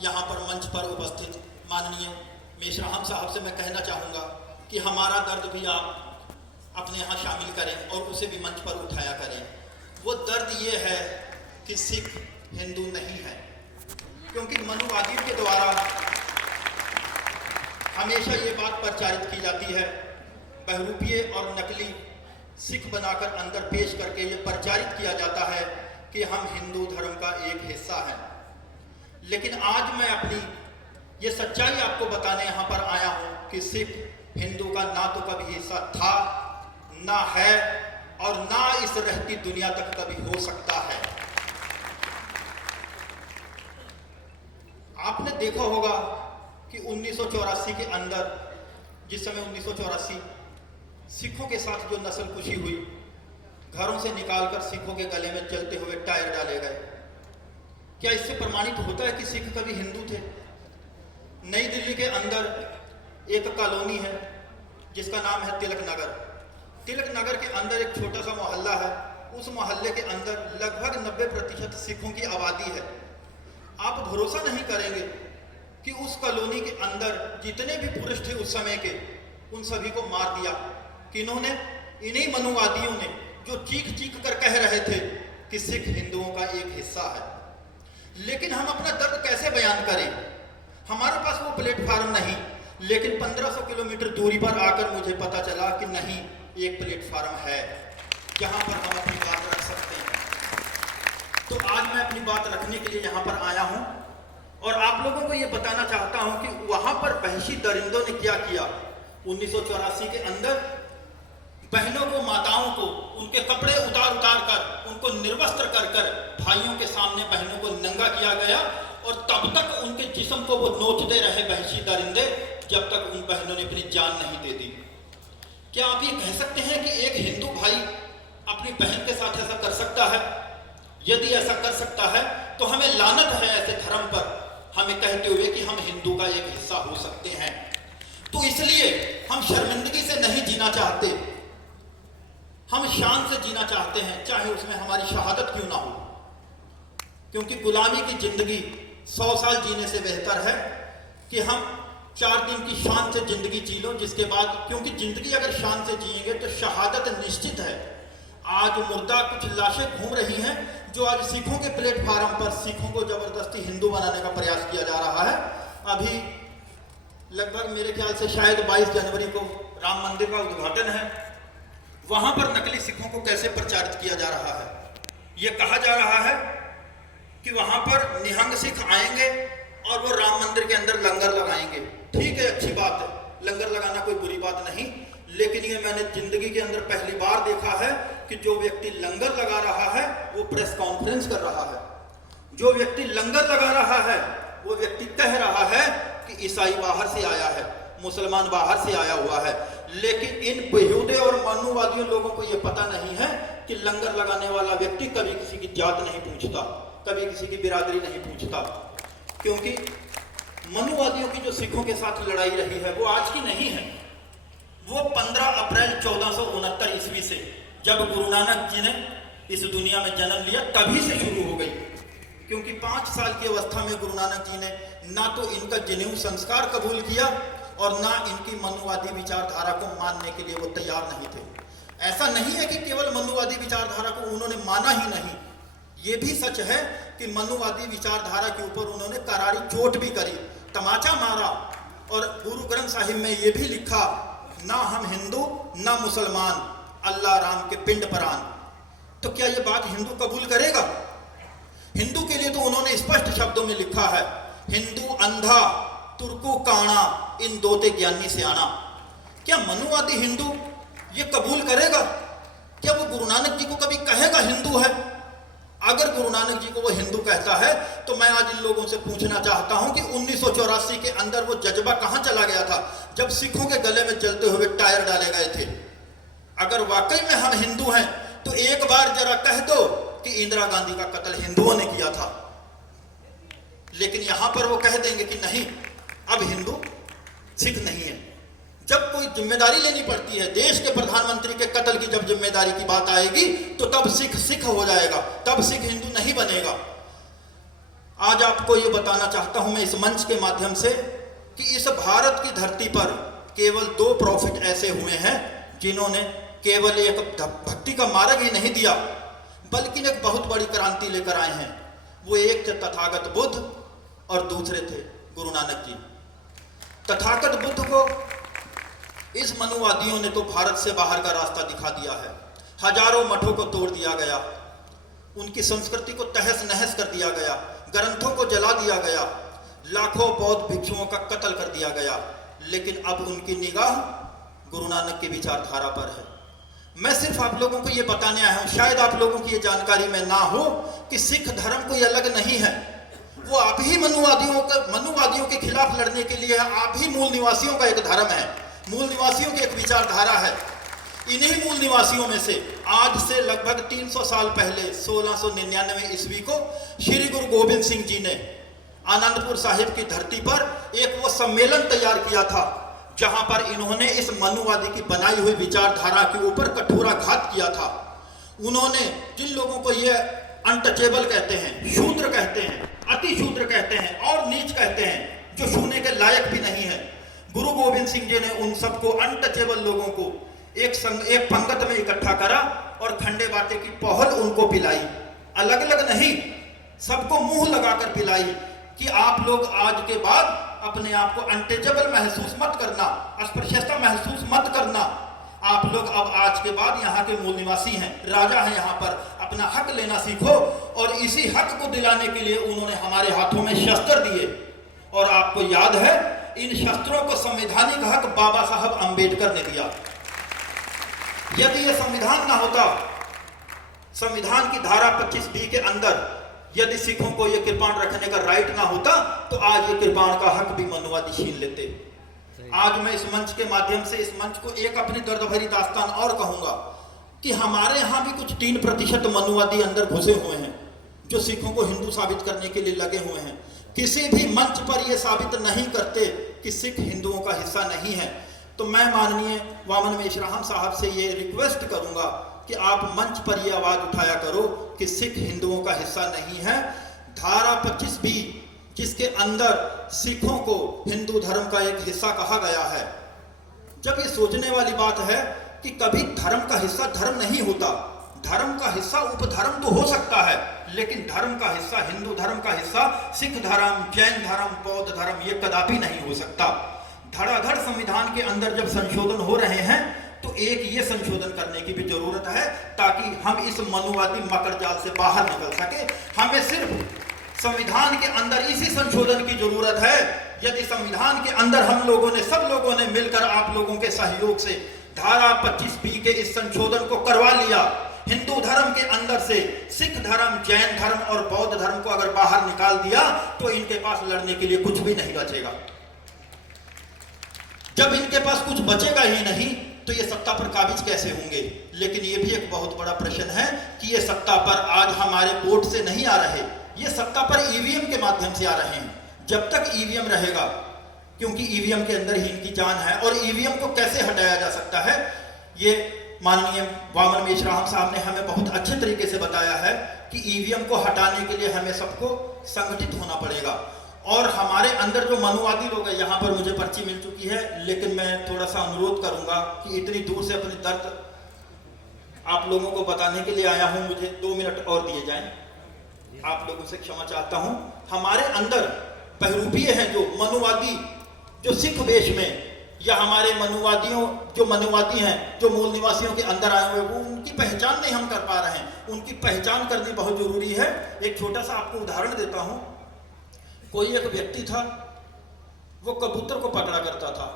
यहाँ पर मंच पर उपस्थित माननीय मेशराम साहब से मैं कहना चाहूँगा कि हमारा दर्द भी आप अपने यहाँ शामिल करें और उसे भी मंच पर उठाया करें। वो दर्द ये है कि सिख हिंदू नहीं है, क्योंकि मनुवादियों के द्वारा हमेशा ये बात प्रचारित की जाती है, बहरूपिये और नकली सिख बनाकर अंदर पेश करके ये प्रचारित किया जाता है कि हम हिंदू धर्म का एक हिस्सा हैं। लेकिन आज मैं अपनी ये सच्चाई आपको बताने यहाँ पर आया हूँ कि सिख हिंदू का ना तो कभी हिस्सा था, ना है और ना इस रहती दुनिया तक कभी हो सकता है। आपने देखा होगा कि 1984 के अंदर, जिस समय 1984 सिखों के साथ जो नस्लकुशी हुई, घरों से निकालकर सिखों के गले में चलते हुए टायर डाले गए, क्या इससे प्रमाणित होता है कि सिख कभी हिंदू थे? नई दिल्ली के अंदर एक कॉलोनी है जिसका नाम है तिलक नगर। तिलक नगर के अंदर एक छोटा सा मोहल्ला है, उस मोहल्ले के अंदर लगभग 90% सिखों की आबादी है। आप भरोसा नहीं करेंगे कि उस कॉलोनी के अंदर जितने भी पुरुष थे उस समय के, उन सभी को मार दिया। किन्होंने? इन्हीं मनुवादियों ने, जो चीख चीख कर कह रहे थे कि सिख हिंदुओं का एक हिस्सा है। लेकिन हम अपना दर्द कैसे बयान करें? हमारे पास वो प्लेटफार्म नहीं, लेकिन 1500 किलोमीटर दूरी पर आकर मुझे पता चला कि नहीं, एक प्लेटफार्म है जहां पर हम अपनी बात रख सकते हैं। तो आज मैं अपनी बात रखने के लिए यहाँ पर आया हूँ और आप लोगों को ये बताना चाहता हूँ कि वहाँ पर वहशी दरिंदों ने क्या किया। 1984 के अंदर बहनों को, माताओं को उनके कपड़े उतार उतार कर, उनको निर्वस्त्र कर कर भाइयों के सामने बहनों को नंगा किया गया और तब तक उनके जिस्म को वो नोचते रहे वहशी दरिंदे, जब तक उन बहनों ने अपनी जान नहीं दे दी। क्या आप ये कह सकते हैं कि एक हिंदू भाई अपनी बहन के साथ ऐसा कर सकता है? यदि ऐसा कर सकता है तो हमें लानत है ऐसे धर्म पर, हमें कहते हुए कि हम हिंदू का एक हिस्सा हो सकते हैं। तो इसलिए हम शर्मिंदगी से नहीं जीना चाहते, हम शान से जीना चाहते हैं, चाहे उसमें हमारी शहादत क्यों ना हो। क्योंकि गुलामी की जिंदगी 100 साल जीने से बेहतर है कि हम 4 दिन की शान से जिंदगी जी लो, जिसके बाद, क्योंकि जिंदगी अगर शान से जिएंगे तो शहादत निश्चित है। आज मुर्दा कुछ लाशें घूम रही हैं जो आज सिखों के प्लेटफार्म पर सिखों को जबरदस्ती हिंदू बनाने का प्रयास किया जा रहा है। अभी लगभग मेरे ख्याल से शायद 22 जनवरी को राम मंदिर का उद्घाटन है, वहां पर नकली सिखों को कैसे प्रचारित किया जा रहा है। यह कहा जा रहा है कि वहां पर निहंग सिख आएंगे और वो राम मंदिर के अंदर लंगर लगाएंगे। ठीक है, अच्छी बात है, लंगर लगाना कोई बुरी बात नहीं, लेकिन ये मैंने जिंदगी के अंदर पहली बार देखा है कि जो व्यक्ति लंगर लगा रहा है वो प्रेस कॉन्फ्रेंस कर रहा है। जो व्यक्ति लंगर लगा रहा है वो व्यक्ति कह रहा है कि ईसाई बाहर से आया है, मुसलमान बाहर से आया हुआ है। लेकिन इन बेहुदे और मनुवादियों लोगों को यह पता नहीं है कि लंगर लगाने वाला व्यक्ति कभी किसी की जात नहीं पूछता, कभी किसी की बिरादरी नहीं पूछता। क्योंकि मनुवादियों की जो सिखों के साथ लड़ाई रही है वो आज की नहीं है, वो 15 अप्रैल 1469 ईस्वी से, जब गुरु नानक जी ने इस दुनिया में जन्म लिया, तभी से शुरू हो गई। क्योंकि 5 साल की अवस्था में गुरु नानक जी ने ना तो इनका जनेऊ संस्कार कबूल किया और ना इनकी मनुवादी विचारधारा को मानने के लिए वो तैयार नहीं थे। ऐसा नहीं है कि केवल मनुवादी विचारधारा को उन्होंने माना ही नहीं, ये भी सच है कि मनुवादी विचारधारा के ऊपर उन्होंने करारी चोट भी करी, तमाचा मारा। और गुरु ग्रंथ साहिब में ये भी लिखा, ना हम हिंदू ना मुसलमान, अल्लाह राम के पिंड परान। तो क्या ये बात हिंदू कबूल करेगा? हिंदू के लिए तो उन्होंने स्पष्ट शब्दों में लिखा है, हिंदू अंधा तुर्कू काणा इन दोते ज्ञानी से आना। क्या मनुवादी हिंदू ये कबूल करेगा? क्या वो गुरु नानक जी को कभी कहेगा हिंदू है? अगर गुरु नानक जी को वो हिंदू कहता है तो मैं आज इन लोगों से पूछना चाहता हूं कि 1984 के अंदर वो जज्बा कहां चला गया था जब सिखों के गले में जलते हुए टायर डाले गए थे? अगर वाकई में हम हिंदू हैं तो एक बार जरा कह दो कि इंदिरा गांधी का कत्ल हिंदुओं ने किया था। लेकिन यहां पर वो कह देंगे कि नहीं, अब हिंदू सिख नहीं है। जब कोई जिम्मेदारी लेनी पड़ती है, देश के प्रधानमंत्री के कत्ल की जब जिम्मेदारी की बात आएगी तो तब सिख सिख हो जाएगा, तब सिख हिंदू नहीं बनेगा। आज आपको ये बताना चाहता हूं मैं इस मंच के माध्यम से कि इस भारत की धरती पर केवल 2 प्रॉफिट ऐसे हुए हैं जिन्होंने केवल एक भक्ति का मार्ग ही नहीं दिया बल्कि एक बहुत बड़ी क्रांति लेकर आए हैं। वो एक थे तथागत बुद्ध और दूसरे थे गुरु नानक जी। तथागत बुद्ध को इस मनुवादियों ने तो भारत से बाहर का रास्ता दिखा दिया है। हजारों मठों को तोड़ दिया गया, उनकी संस्कृति को तहस नहस कर दिया गया, ग्रंथों को जला दिया गया, लाखों बौद्ध भिक्षुओं का कत्ल कर दिया गया। लेकिन अब उनकी निगाह गुरु नानक की विचारधारा पर है। मैं सिर्फ आप लोगों को ये बताने आया हूं, शायद आप लोगों की ये जानकारी में ना हो कि सिख धर्म कोई अलग नहीं है। वो आप ही मनुवादियों के खिलाफ लड़ने के लिए आप ही मूल निवासियों का एक धर्म है, मूल निवासियों की एक विचारधारा है। इन्हीं मूल निवासियों में से आज से लगभग 300 साल पहले 1699 ईस्वी को श्री गुरु गोबिंद सिंह जी ने आनंदपुर साहिब की धरती पर एक वो सम्मेलन तैयार किया था जहां पर इन्होंने इस मनुवादी की बनाई हुई विचारधारा के ऊपर कठोराघात किया था। उन्होंने जिन लोगों को ये अनटचेबल कहते हैं, शूद्र कहते हैं, अति शूद्र कहते हैं और नीच कहते हैं, जो छूने के लायक भी नहीं है, गुरु गोबिंद सिंह जी ने उन सबको अनटचेबल लोगों को एक पंगत में इकट्ठा करा और खंडे बाटे की पहल उनको पिलाई। अलग अलग नहीं, सबको मुंह लगाकर पिलाई कि आप लोग आज के बाद अपने आप को अनटचेबल महसूस मत करना, अस्पृश्यता महसूस मत करना। आप लोग अब आज के बाद यहाँ के मूल निवासी हैं, राजा हैं, यहाँ पर अपना हक लेना सीखो। और इसी हक को दिलाने के लिए उन्होंने हमारे हाथों में शस्त्र दिए। और आपको याद है, इन शस्त्रों को संवैधानिक हक बाबा साहब अंबेडकर ने दिया। यदि यह संविधान ना होता, संविधान की धारा 25B के अंदर यदि सिखों को यह कृपाण रखने का राइट ना होता तो आज ये कृपाण का हक भी मनुवादी छीन लेते। आज मैं इस मंच के माध्यम से इस मंच को एक अपनी दर्द भरी दास्तान और कहूंगा कि हमारे यहाँ भी कुछ 3% मनुवादी अंदर घुसे हुए हैं जो सिखों को हिंदू साबित करने के लिए लगे हुए हैं। किसी भी मंच पर यह साबित नहीं करते कि सिख हिंदुओं का हिस्सा नहीं है। तो मैं माननीय वामन मेश्राम साहब से ये रिक्वेस्ट करूंगा कि आप मंच पर यह आवाज उठाया करो कि सिख हिंदुओं का हिस्सा नहीं है। धारा 25B जिसके अंदर सिखों को हिंदू धर्म का एक हिस्सा कहा गया है। जब ये सोचने वाली बात है कि कभी धर्म का हिस्सा धर्म नहीं होता, धर्म का हिस्सा उपधर्म तो हो सकता है, लेकिन धर्म का हिस्सा, हिंदू धर्म का हिस्सा सिख धर्म, जैन धर्म, बौद्ध धर्म ये कदापि नहीं हो सकता। धड़ाधड़ संविधान के अंदर जब संशोधन हो रहे हैं तो एक ये संशोधन करने की भी जरूरत है ताकि हम इस मनुवादी मकर जाल से बाहर निकल सके। हमें सिर्फ संविधान के अंदर इसी संशोधन की जरूरत है। यदि संविधान के अंदर हम लोगों ने, सब लोगों ने मिलकर आप लोगों के सहयोग से धारा 25B के इस संशोधन को करवा लिया, हिंदू धर्म के अंदर से सिख धर्म, जैन धर्म और बौद्ध धर्म को अगर बाहर निकाल दिया तो इनके पास लड़ने के लिए कुछ भी नहीं बचेगा। जब इनके पास कुछ बचेगा ही नहीं तो ये सत्ता पर काबिज कैसे होंगे। लेकिन ये भी एक बहुत बड़ा प्रश्न है कि ये सत्ता पर आज हमारे वोट से नहीं आ रहे, ये सत्ता पर ईवीएम के माध्यम से आ रहे हैं। जब तक ईवीएम रहेगा, क्योंकि ईवीएम के अंदर ही इनकी जान है, और ईवीएम को कैसे हटाया जा सकता है ये माननीय वामन मेश्राम साहब ने हमें बहुत अच्छे तरीके से बताया है कि ईवीएम को हटाने के लिए हमें सबको संगठित होना पड़ेगा। और हमारे अंदर जो मनुवादी लोग हैं, यहाँ पर मुझे पर्ची मिल चुकी है, लेकिन मैं थोड़ा सा अनुरोध करूंगा कि इतनी दूर से अपनी दर्द आप लोगों को बताने के लिए आया हूं, मुझे 2 मिनट और दिए जाएं। आप लोगों से क्षमा चाहता हूं। हमारे अंदर बहरूपीय हैं जो मनुवादी, जो सिख वेश में, या हमारे मनुवादियों जो मनुवादी हैं जो मूल निवासियों के अंदर आए हुए, वो उनकी पहचान नहीं हम कर पा रहे हैं। उनकी पहचान करनी बहुत जरूरी है। एक छोटा सा आपको उदाहरण देता हूं। कोई एक व्यक्ति था, वो कबूतर को पकड़ा करता था।